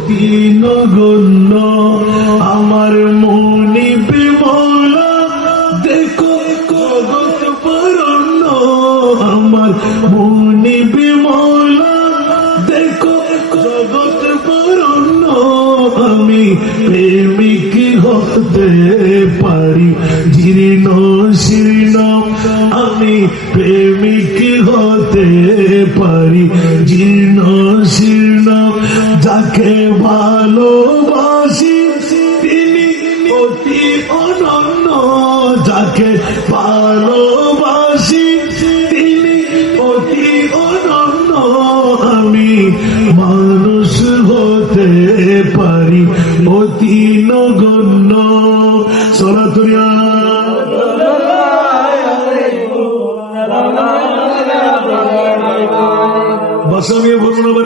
অতি নগণ্য আমার মনিবে মৌলা দেখো জগৎ বরণ্য আমার মনিবে মৌলা দেখো জগৎ বরণ্য আমি প্রেমিক হতে পারি জীর্ণ শীর্ণ আমি প্রেমিক হতে পারি জীর্ণ শীর্ণ যাকে ভালোবাসি তিনি অতি অনন্য যাকে ভালোবাসি তিনি অতি অনন্য আমি মানুষ হতে পারি অতি নগণ্য সরাতুরিয়া বাসা নিয়ে বলুন